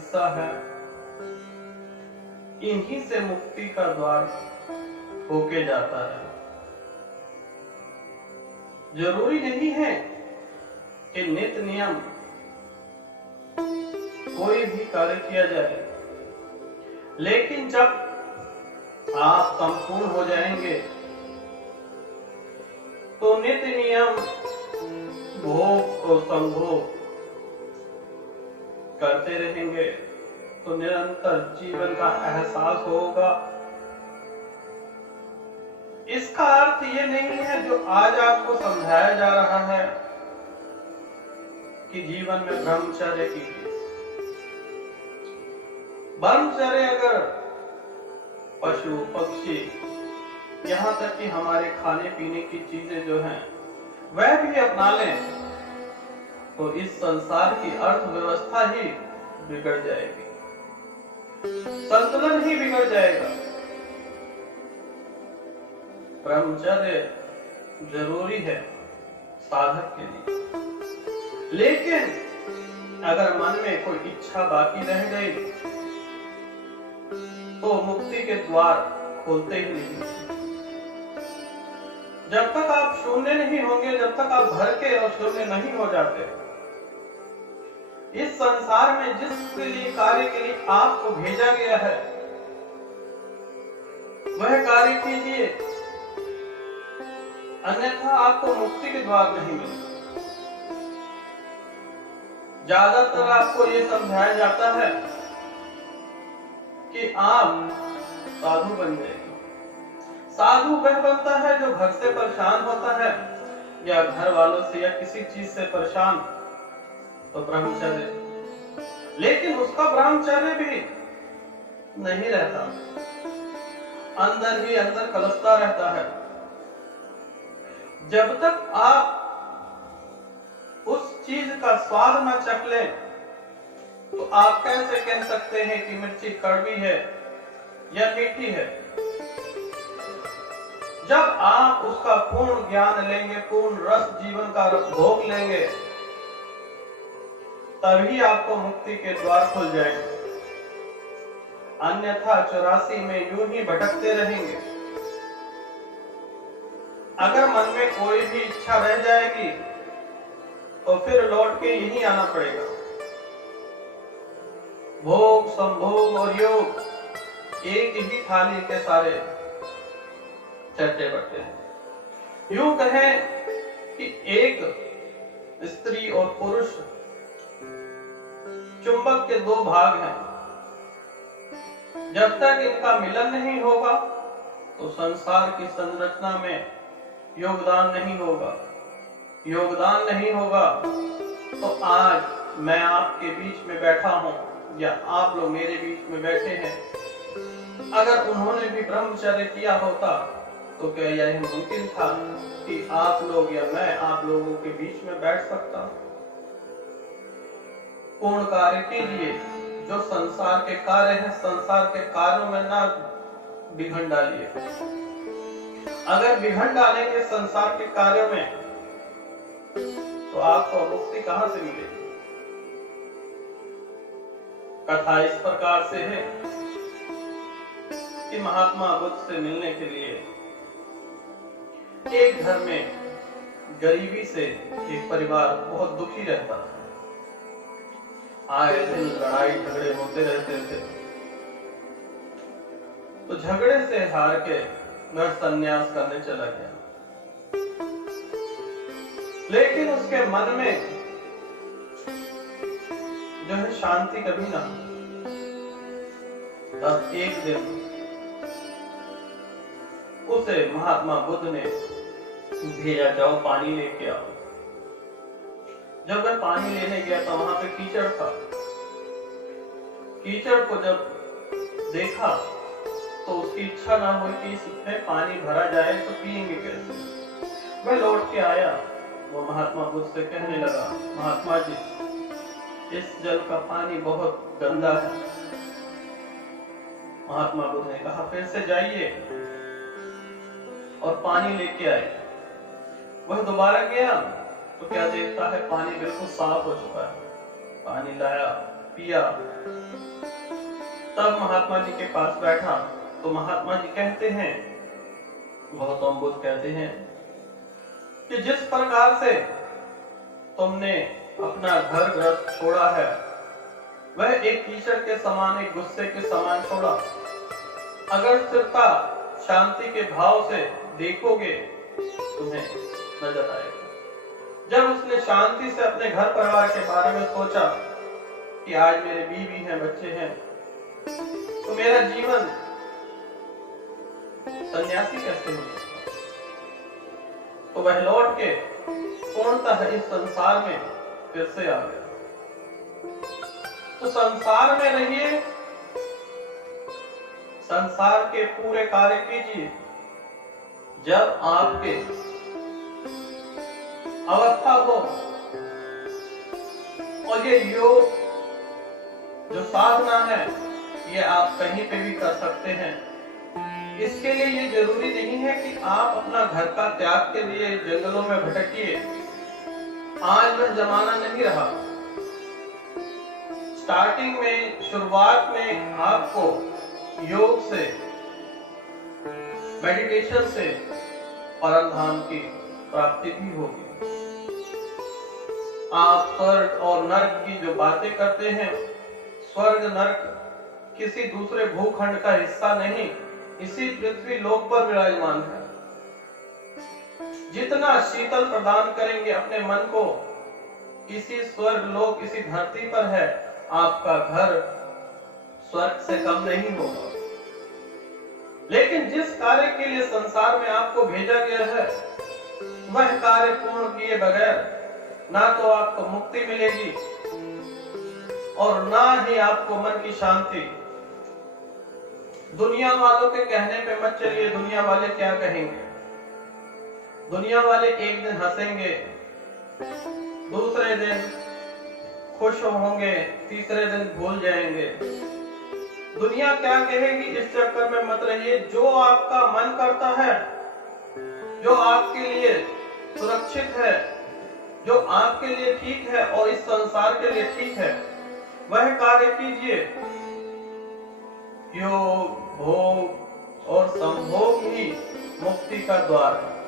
हिस्सा है, इन्हीं से मुक्ति का द्वार होके जाता है। जरूरी नहीं है कि नित्य नियम कोई भी कार्य किया जाए, लेकिन जब आप संपूर्ण हो जाएंगे तो नित्य नियम भोग और संभोग करते रहेंगे तो निरंतर जीवन का एहसास होगा। इसका अर्थ ये नहीं है जो आज आपको समझाया जा रहा है कि जीवन में ब्रह्मचर्य कीजिए। ब्रह्मचर्य अगर पशु पक्षी यहाँ तक कि हमारे खाने पीने की चीजें जो हैं वह भी अपना लें तो इस संसार की अर्थव्यवस्था ही बिगड़ जाएगी, संतुलन ही बिगड़ जाएगा। ब्रह्मचर्य जरूरी है साधक के लिए, लेकिन अगर मन में कोई इच्छा बाकी रह गई तो मुक्ति के द्वार खोलते ही नहीं। जब तक आप शून्य नहीं होंगे, जब तक आप भर के और शून्य नहीं हो जाते, इस संसार में जिसके लिए कार्य के लिए आपको भेजा गया है वह कार्य कीजिए, अन्यथा आपको मुक्ति के द्वार नहीं मिलेगा। ज्यादातर आपको ये समझाया जाता है कि आप साधु बन जाएंगे। साधु वह बनता है जो घर से परेशान होता है या घर वालों से या किसी चीज से परेशान, तो ब्रह्मचर्य, लेकिन उसका ब्रह्मचर्य भी नहीं रहता, अंदर ही अंदर कलसता रहता है। जब तक आप उस चीज का स्वाद न चख लें तो आप कैसे कह सकते हैं कि मिर्ची कड़वी है या मीठी है। जब आप उसका पूर्ण ज्ञान लेंगे, पूर्ण रस जीवन का भोग लेंगे, तभी आपको मुक्ति के द्वार खुल जाएंगे, अन्यथा 84 में यूं ही भटकते रहेंगे। अगर मन में कोई भी इच्छा रह जाएगी तो फिर लौट के यहीं आना पड़ेगा। भोग संभोग और योग एक ही थाली के सारे चट्टे बट्टे हैं। यूं कहें कि एक स्त्री और पुरुष चुंबक के दो भाग हैं। जब तक इनका मिलन नहीं होगा तो संसार की संरचना में योगदान नहीं होगा। योगदान नहीं होगा तो आज मैं आपके बीच में बैठा हूं या आप लोग मेरे बीच में बैठे हैं, अगर उन्होंने भी ब्रह्मचर्य किया होता तो क्या यह मुमकिन था कि आप लोग या मैं आप लोगों के बीच में बैठ सकता? पूर्ण कार्य कीजिए, जो संसार के कार्य हैं संसार के कार्यों में ना बिघन डालिए। अगर बिघन डालेंगे संसार के कार्यों में तो आपको मुक्ति कहां से मिलेगी? कथा इस प्रकार से है कि महात्मा बुद्ध से मिलने के लिए एक घर में गरीबी से एक परिवार बहुत दुखी रहता था। आए दिन लड़ाई झगड़े होते रहते थे, तो झगड़े से हार के घर संन्यास करने चला गया। लेकिन उसके मन में जो है शांति कभी ना। तब एक दिन उसे महात्मा बुद्ध ने भेजा, जाओ पानी लेके आओ। जब वह पानी लेने गया तो वहां पे कीचड़ था। कीचड़ को जब देखा तो उसकी इच्छा ना हुई कि इसमें पानी भरा जाए तो पिएंगे कैसे। वह लौट के आया, वो महात्मा बुद्ध से कहने लगा, महात्मा जी इस जल का पानी बहुत गंदा है। महात्मा बुद्ध ने कहा फिर से जाइए और पानी लेके आए। वह दोबारा गया तो क्या देखता है पानी बिल्कुल साफ हो चुका है। पानी लाया, किया, तब महात्मा जी के पास बैठा तो महात्मा जी कहते हैं, गौतम बुद्ध कहते हैं कि जिस प्रकार से तुमने अपना घर गृहस्थ छोड़ा है, वह एक कीचड़ के समान, एक गुस्से के समान छोड़ा। अगर स्थिरता शांति के भाव से देखोगे तुम्हें नजर आएगा। जब उसने शांति से अपने घर परिवार के बारे में सोचा कि आज मेरे बीवी हैं, बच्चे हैं, तो मेरा जीवन सन्यासी कैसे हो सकता, तो वह लौट के पूर्णतः इस संसार में फिर से आ गया। तो संसार में रहिए, संसार के पूरे कार्य कीजिए। जब आपके अवस्था हो, और ये योग जो साधना है, ये आप कहीं पे भी कर सकते हैं। इसके लिए ये जरूरी नहीं है कि आप अपना घर का त्याग के लिए जंगलों में भटकिए। आज वह जमाना नहीं रहा। स्टार्टिंग में, शुरुआत में आपको योग से, मेडिटेशन से परम धाम की प्राप्ति भी होगी। आप स्वर्ग और नरक की जो बातें करते हैं, स्वर्ग नरक किसी दूसरे भूखंड का हिस्सा नहीं, इसी पृथ्वी लोक पर विराजमान है। जितना शीतल प्रदान करेंगे अपने मन को, इसी स्वर्ग लोक, इसी धरती पर है। आपका घर स्वर्ग से कम नहीं होगा। लेकिन जिस कार्य के लिए संसार में आपको भेजा गया है, वह कार्य पूर्ण किए बगैर ना तो आपको मुक्ति मिलेगी और ना ही आपको मन की शांति। दुनिया वालों के कहने पे मत चलिए, दुनिया वाले क्या कहेंगे। दुनिया वाले एक दिन हंसेंगे, दूसरे दिन खुश होंगे, तीसरे दिन भूल जाएंगे। दुनिया क्या कहेगी इस चक्कर में मत रहिए। जो आपका मन करता है, जो आपके लिए सुरक्षित है, जो आपके लिए ठीक है और इस संसार के लिए ठीक है, वह कार्य कीजिए। योग, भोग और संभोग ही मुक्ति का द्वार है।